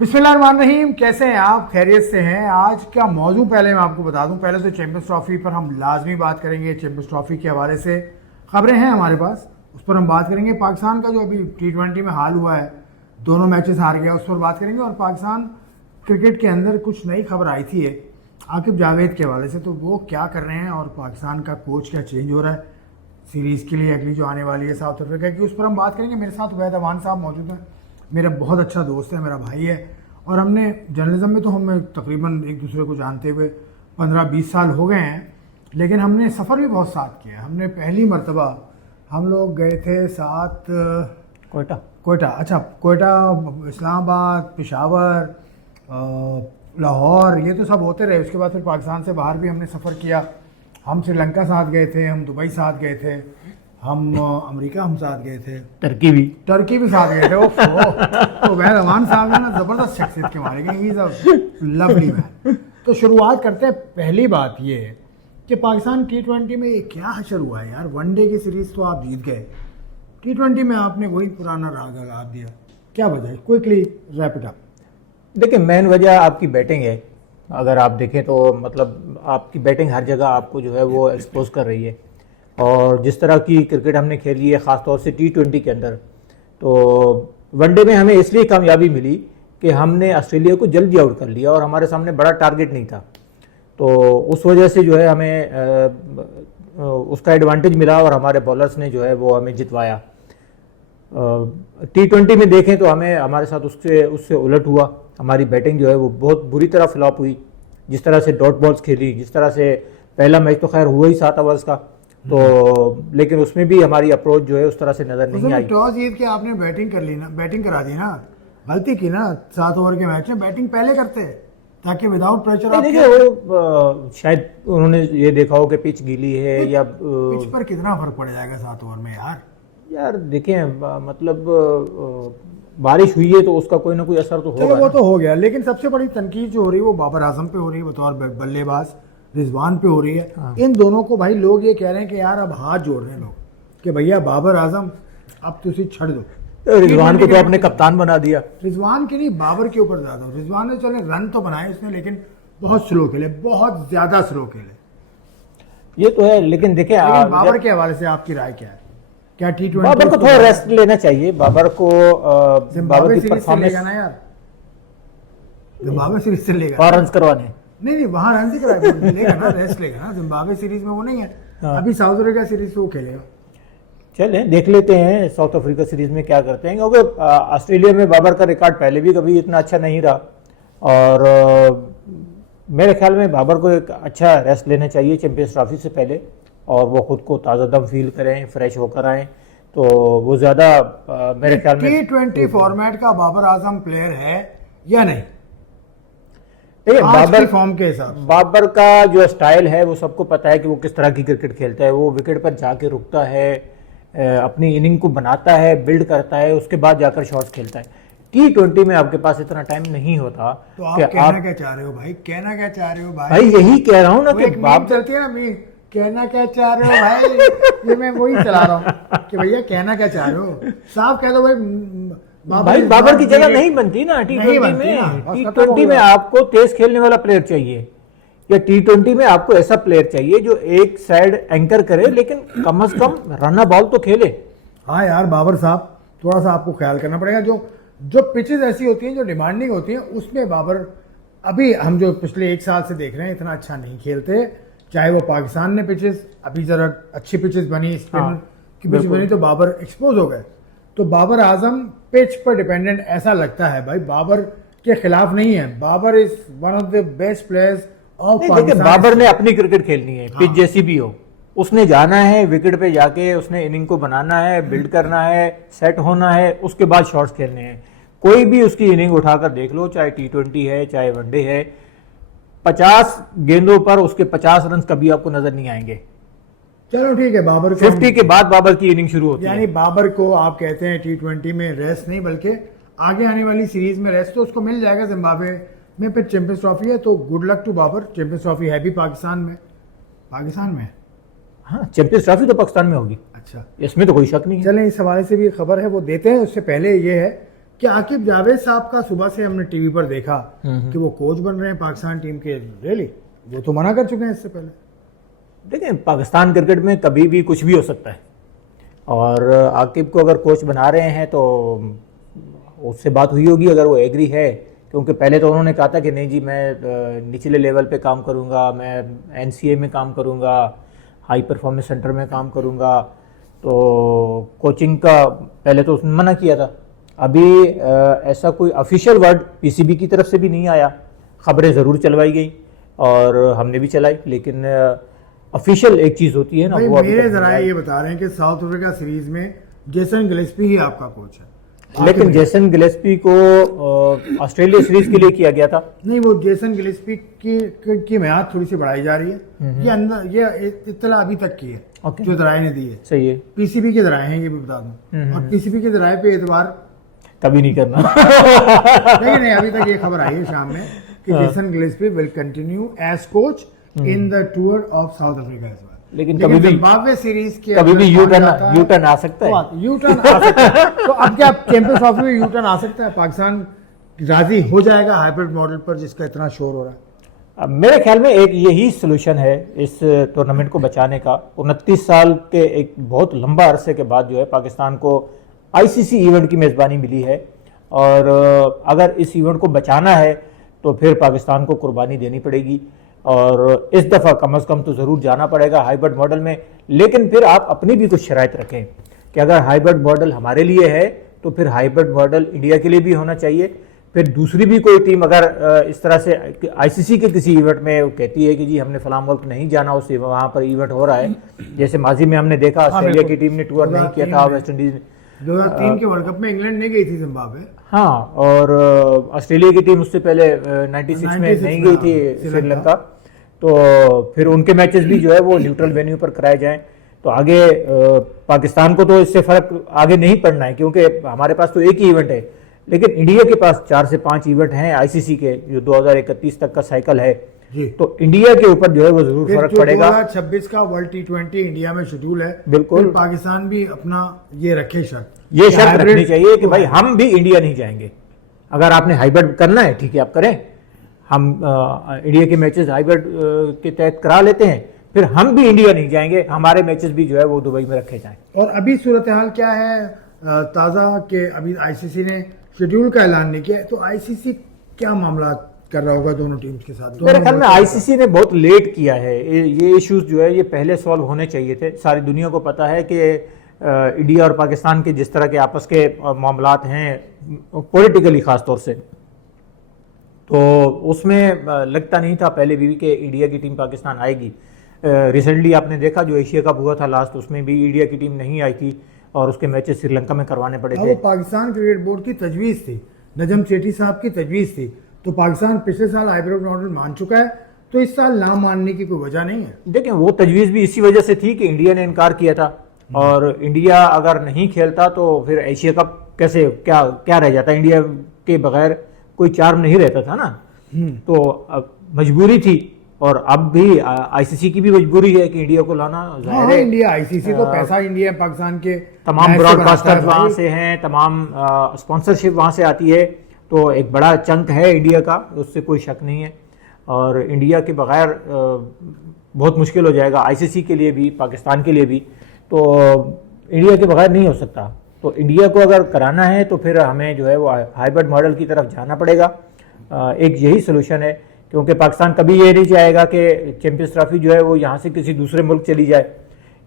बिस्मिल्लाहिर्रहमानिर्रहीम। कैसे हैं आप? खैरियत से हैं? आज का मौजू पहले मैं आपको बता दूं। पहले तो चैंपियंस ट्रॉफी पर हम लाजमी बात करेंगे। चैंपियंस ट्रॉफी के हवाले से खबरें हैं हमारे पास, उस पर हम बात करेंगे। पाकिस्तान का जो अभी T20 में हाल हुआ है, दोनों मैचेस हार गया, उस पर बात करेंगे। और पाकिस्तान क्रिकेट के अंदर कुछ नई खबर आई थी आकिब जावेद के हवाले से, तो वो क्या कर रहे हैं और पाकिस्तान का कोच क्या चेंज हो रहा है सीरीज़ के लिए अगली जो आने वाली है साउथ अफ्रीका की, उस पर हम बात करेंगे। मेरे साथ उबैद अमान साहब मौजूद हैं, मेरा बहुत अच्छा दोस्त है, मेरा भाई है। और हमने जर्नलिज्म में तो हमें तकरीबन एक दूसरे को जानते हुए 15-20 साल हो गए हैं, लेकिन हमने सफ़र भी बहुत साथ किया। हमने पहली मर्तबा हम लोग गए थे साथ कोयटा, अच्छा कोयटा, इस्लामाबाद, पेशावर, लाहौर, ये तो सब होते रहे। उसके बाद फिर पाकिस्तान से बाहर भी हमने सफ़र किया। हम श्रीलंका साथ गए थे, हम दुबई साथ गए थे, हम अमेरिका हम साथ गए थे, टर्की भी साथ गए थे। तो वह रमान साहब है ना, ज़बरदस्त शख्सियत के मारे गए, he is a lovely man. तो शुरुआत करते हैं। पहली बात ये है कि पाकिस्तान T20 में क्या हशर हुआ है यार। वनडे की सीरीज़ तो आप जीत गए, T20 में आपने वही पुराना राग लगा दिया, क्या वजह है? Quickly wrap it up. देखिए, मेन वजह आपकी बैटिंग है। अगर आप देखें तो मतलब आपकी बैटिंग हर जगह आपको जो है वो एक्सपोज कर रही है। और जिस तरह की क्रिकेट हमने खेली है ख़ासतौर से T20 के अंदर, तो वनडे में हमें इसलिए कामयाबी मिली कि हमने ऑस्ट्रेलिया को जल्दी आउट कर लिया और हमारे सामने बड़ा टारगेट नहीं था। तो उस वजह से जो है हमें उसका एडवांटेज मिला और हमारे बॉलर्स ने जो है वो हमें जितवाया। T20 में देखें तो हमें हमारे साथ उससे उलट हुआ। हमारी बैटिंग जो है वो बहुत बुरी तरह फ्लॉप हुई। जिस तरह से डॉट बॉल्स खेली, जिस तरह से पहला मैच तो खैर हुआ ही 7 ओवर्स का, तो लेकिन उसमें भी हमारी अप्रोच जो है उस तरह से नजर नहीं आई। टॉस जीत के आपने बैटिंग कर ली ना, बैटिंग करा दी ना, गलती की ना। 7 ओवर के मैच में बैटिंग पहले करते ताकि विदाउट प्रेशर। देखिए, वो शायद उन्होंने ये देखा हो कि पिच गीली है या पिच पर कितना फर्क पड़ जाएगा 7 ओवर में यार देखिए, मतलब बारिश हुई है तो उसका कोई ना कोई असर तो होगा। चलो वो तो हो गया, लेकिन सबसे बड़ी तनकीद जो हो रही है वो बाबर आजम पे हो रही है बतौर बल्लेबाज, रिजवान पे हो रही है। हाँ। इन दोनों को भाई लोग ये कह रहे हैं कि यार अब हाथ जोड़ रहे हैं लोग कि भैया बाबर आजम अब तो इसे छड़ दो। रिजवान को तो आपने कप्तान बना दिया। रिजवान के नहीं, बाबर के ऊपर ज्यादा। रिजवान ने चले रन तो बनाए उसने, लेकिन बहुत स्लो खेले, बहुत ज्यादा स्लो खेले। ये तो है, लेकिन देखिए बाबर के हवाले से आपकी राय क्या है? क्या T20 बाबर को थोड़ा रेस्ट लेना चाहिए? बाबर को बाबर की परफॉर्मेंस ना यार, जिम्बाब्वे सीरीज से लेगा 4 रन करवाने। नहीं वहां रन से लेगा ना, रेस्ट लेगा ना। जिम्बाब्वे सीरीज में वो नहीं है। हाँ। अभी साउथ अफ्रीका सीरीज वो खेलेगा। चले देख लेते हैं साउथ अफ्रीका सीरीज में क्या करते हैं, क्योंकि ऑस्ट्रेलिया में बाबर का रिकॉर्ड पहले भी कभी इतना अच्छा नहीं रहा। और मेरे ख्याल में बाबर को एक अच्छा रेस्ट लेना चाहिए चैंपियंस ट्रॉफी से पहले, और वो खुद को ताज़ा दम फील करें, फ्रेश होकर आएँ, तो वो ज़्यादा मेरे ख्याल में। T20 फॉर्मेट का बाबर आजम प्लेयर है या नहीं? बाबर फॉर्म के हिसाब, बाबर का जो स्टाइल है वो सबको पता है कि वो किस तरह की क्रिकेट खेलता है। वो विकेट पर जाके रुकता है, अपनी इनिंग को बनाता है, बिल्ड करता है, उसके बाद जाकर शॉट्स खेलता है। T20 में आपके पास इतना टाइम नहीं होता। तो आप कहना क्या चाह रहे हो भाई? कहना क्या चाह रहे हो भाई? भाई यही कह रहा हूँ ना कि बात चलती है ना, कहना क्या चाह रहे हो भाई? ये मैं वही चला रहा हूँ कि भैया कहना क्या चाह रहे हो, साफ कह दो भाई। बाबर की जगह नहीं बनती ना T20 में। T20 में आपको तेज खेलने वाला प्लेयर चाहिए, या T20 में आपको ऐसा प्लेयर चाहिए जो एक साइड एंकर करे, लेकिन कम से कम रन बॉल तो खेले। हाँ यार बाबर साहब, थोड़ा सा आपको ख्याल करना पड़ेगा। जो पिचेस ऐसी होती हैं जो डिमांडिंग होती हैं, उसमें बाबर अभी हम जो पिछले 1 साल से देख रहे हैं इतना अच्छा नहीं खेलते। चाहे वो पाकिस्तान ने पिचेस, अभी जरा अच्छी पिचेस बनी, स्पिन की पिच बनी, तो बाबर एक्सपोज हो गए। तो बाबर आजम पिच पर डिपेंडेंट ऐसा लगता है भाई। बाबर के खिलाफ नहीं है, Babar is one of the best players of Pakistan. Babar ने अपनी क्रिकेट खेलनी है, पिच जैसी भी हो, उसने जाना है विकेट पे जाके, उसने इनिंग को बनाना है, बिल्ड करना है, सेट होना है, उसके बाद शॉट्स खेलने हैं। कोई भी उसकी इनिंग उठाकर देख लो, चाहे T20 है चाहे वनडे है, 50 गेंदों पर उसके 50 रन कभी आपको नजर नहीं आएंगे। चलो ठीक है, बाबर 50 के बाद बाबर की इनिंग शुरू होती है। यानी बाबर को आप कहते हैं T20 में रेस्ट नहीं, बल्कि आगे आने वाली सीरीज में रेस्ट तो उसको मिल जाएगा। जिम्बाब्वे में फिर चैंपियंस ट्रॉफी है, तो good luck to Babar. Champions trophy है भी पाकिस्तान में। हाँ, चैंपियंस ट्रॉफी तो पाकिस्तान में होगी। अच्छा, इसमें तो कोई शक नहीं है। चलें, इस हवाले से भी खबर है वो देते हैं। उससे पहले ये है कि आकिब जावेद साहब का सुबह से हमने टीवी पर देखा कि वो कोच बन रहे हैं पाकिस्तान टीम के, रियली वो तो मना कर चुके हैं इससे पहले। देखिए, पाकिस्तान क्रिकेट में कभी भी कुछ भी हो सकता है, और आकिब को अगर कोच बना रहे हैं तो उससे बात हुई होगी अगर वो एग्री है, क्योंकि पहले तो उन्होंने कहा था कि नहीं जी मैं निचले लेवल पे काम करूंगा, मैं एनसीए में काम करूंगा, हाई परफॉर्मेंस सेंटर में काम करूंगा, तो कोचिंग का पहले तो उसने मना किया था। अभी ऐसा कोई ऑफिशियल वर्ड पीसीबी की तरफ से भी नहीं आया, खबरें ज़रूर चलवाई गई और हमने भी चलाई, लेकिन ऑफिशियल एक चीज़ होती है ना, भाई वो अभी मेरे तक नहीं जराए आई। ये बता रहे हैं कि साउथ अफ्रीका सीरीज में जेसन गिलेस्पी ही आपका कोच है, लेकिन जेसन गिलेस्पी को ऑस्ट्रेलिया सीरीज के लिए किया गया था। नहीं, वो जेसन गिलेस्पी की म्याद थोड़ी सी बढ़ाई जा रही है, ये अंदर ये इत्तला अभी तक की है ओके। जो जराए ने दी है, सही है, पीसीबी के जराए हैं ये भी बता दूं, और पीसीबी के जराए पे एतबार कभी नहीं करना। नहीं, अभी तक ये खबर आई है शाम में कि Jason Gillespie will continue as coach in the tour of South Africa as well. लेकिन कभी भी जिम्बाब्वे सीरीज के कभी भी यू टर्न आ सकता है। यू टर्न आ सकता है। तो अब क्या चैंपियंस ट्रॉफी में यू टर्न आ सकता है? पाकिस्तान राजी हो जाएगा हाइब्रिड मॉडल पर जिसका इतना शोर हो रहा है? अब मेरे ख्याल में एक यही सोल्यूशन है इस टूर्नामेंट को बचाने का। 29 साल के एक बहुत लंबा अरसे के बाद जो है पाकिस्तान को आईसीसी इवेंट की मेज़बानी मिली है, और अगर इस इवेंट को बचाना है तो फिर पाकिस्तान को कुर्बानी देनी पड़ेगी, और इस दफ़ा कम अज़ कम तो ज़रूर जाना पड़ेगा हाइब्रिड मॉडल में। लेकिन फिर आप अपनी भी कुछ शराइत रखें कि अगर हाइब्रिड मॉडल हमारे लिए है तो फिर हाइब्रिड मॉडल इंडिया के लिए भी होना चाहिए। फिर दूसरी भी कोई टीम अगर इस तरह से आईसीसी के किसी इवेंट में कहती है कि जी हमने फलां मुल्क नहीं जाना, उससे वहाँ पर इवेंट हो रहा है, जैसे माजी में हमने देखा ऑस्ट्रेलिया की टीम ने टूर नहीं किया था, वेस्ट इंडीज 2003 के वर्ल्ड कप में इंग्लैंड नहीं गई थी जिम्बाब्वे। हाँ, और ऑस्ट्रेलिया की टीम उससे पहले 96 में नहीं गई थी श्रीलंका। तो फिर उनके मैचेस भी जो है वो न्यूट्रल वेन्यू पर कराए जाएं, तो आगे पाकिस्तान को तो इससे फर्क आगे नहीं पड़ना है, क्योंकि हमारे पास तो एक ही इवेंट है। लेकिन इंडिया के पास 4 से 5 इवेंट हैं आईसीसी के, जो 2031 तक का साइकिल है, तो इंडिया के ऊपर जो है वो जरूर फर्क पड़ेगा। 2026 का वर्ल्ड टी20 इंडिया में शेड्यूल है, बिल्कुल। पाकिस्तान भी अपना ये रखे शर्त, ये शर्त रखनी चाहिए कि भाई हम भी इंडिया नहीं जाएंगे। अगर आपने हाइब्रिड करना है ठीक है आप करें, हम इंडिया के मैचेस हाइब्रिड के तहत करा लेते हैं, फिर हम भी इंडिया नहीं जाएंगे, हमारे मैचेस भी जो है वो दुबई में रखे जाएं। और अभी सूरत हाल क्या है ताज़ा के अभी आईसीसी ने शेड्यूल का ऐलान नहीं किया, तो आईसीसी क्या मामला कर रहा होगा दोनों टीम्स के साथ? मेरे ख्याल में आईसीसी ने बहुत लेट किया है ये इश्यूज जो है ये पहले सॉल्व होने चाहिए थे। सारी दुनिया को पता है कि इंडिया और पाकिस्तान के जिस तरह के आपस के मामलात हैं पॉलिटिकली ख़ास तौर से, तो उसमें लगता नहीं था पहले भी कि इंडिया की टीम पाकिस्तान आएगी। रिसेंटली आपने देखा जो एशिया कप हुआ था लास्ट, उसमें भी इंडिया की टीम नहीं आई थी और उसके मैचेस श्रीलंका में करवाने पड़े थे। वो पाकिस्तान क्रिकेट बोर्ड की तजवीज़ थी, नजम सेठी साहब की तजवीज़ थी, तो पाकिस्तान पिछले साल हाइब्रिड मॉडल मान चुका है, तो इस साल ना मानने की कोई वजह नहीं है। देखिए, वो तजवीज़ भी इसी वजह से थी कि इंडिया ने इनकार किया था, और इंडिया अगर नहीं खेलता तो फिर एशिया कप कैसे क्या रह जाता, इंडिया के बगैर कोई चार्म नहीं रहता था ना। तो अब मजबूरी थी, और अब भी आईसीसी की भी मजबूरी है कि इंडिया को लाना। हाँ, इंडिया आईसीसी तो पैसा इंडिया पाकिस्तान के तमाम ब्रॉडकास्टर वहाँ से हैं, तमाम स्पॉन्सरशिप वहाँ से आती है, तो एक बड़ा चंक है इंडिया का, उससे कोई शक नहीं है। और इंडिया के बगैर बहुत मुश्किल हो जाएगा आईसीसी के लिए भी, पाकिस्तान के लिए भी, तो इंडिया के बगैर नहीं हो सकता। तो इंडिया को अगर कराना है तो फिर हमें जो है वो हाइब्रिड मॉडल की तरफ जाना पड़ेगा। एक यही सोल्यूशन है, क्योंकि पाकिस्तान कभी ये नहीं चाहेगा कि चैंपियंस ट्रॉफी जो है वो यहाँ से किसी दूसरे मुल्क चली जाए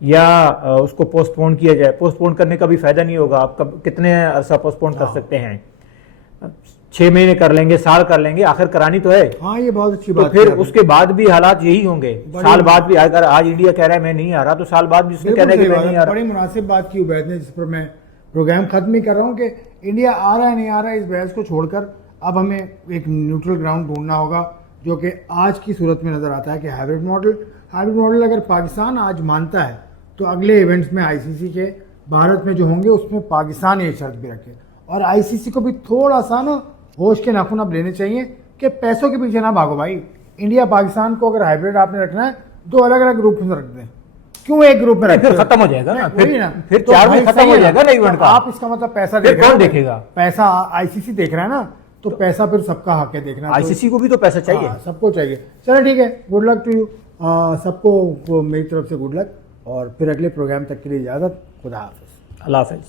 या उसको पोस्टपोन किया जाए। पोस्टपोन करने का भी फायदा नहीं होगा, आप कितने अरसा पोस्टपोन कर सकते हैं, 6 महीने कर लेंगे, साल कर लेंगे, आखिर करानी तो है। हाँ, ये बहुत अच्छी तो बात फिर उसके बाद भी हालात यही होंगे, साल बाद भी अगर आज इंडिया कह रहा है मैं नहीं आ रहा, तो साल बाद भी उसने कहना है कि मैं नहीं आ रहा। बड़ी मुनासिब बात की उबैद ने, जिस पर मैं प्रोग्राम खत्म ही कर रहा हूँ कि इंडिया आ रहा है नहीं आ रहा है, इस बहस को छोड़कर अब हमें एक न्यूट्रल ग्राउंड ढूंढना होगा, जो कि आज की सूरत में नजर आता है कि हाइब्रिड मॉडल अगर पाकिस्तान आज मानता है तो अगले इवेंट्स में आईसीसी के भारत में जो होंगे उसमें पाकिस्तान ये शर्त भी रखे, और आईसीसी को भी थोड़ा सा ना होश के नाखून अब लेने चाहिए कि पैसों के पीछे ना भागो भाई। इंडिया पाकिस्तान को अगर हाइब्रिड आपने रखना है, 2 अलग अलग ग्रुप में रख दें। क्यों एक ग्रुप में रखते फिर हो? खत्म हो जाएगा ना, वही ना, फिर तो 4 भाई में खत्म सही हो है ना। जाएगा ना इवेंट तो का। आप इसका मतलब पैसा फिर देख रहे कौन हो ना? देखेगा? पैसा आईसीसी देख रहा है ना, तो पैसा फिर सबका हक है देखना। आईसीसी को भी तो पैसा चाहिए। हाँ, सबको चाहिए। चलो ठीक है, गुड लक टू यू सबको, मेरी तरफ से गुड लक, और फिर अगले प्रोग्राम तक के लिए इजाजत। खुदा हाफिज। अल्लाह हाफिज।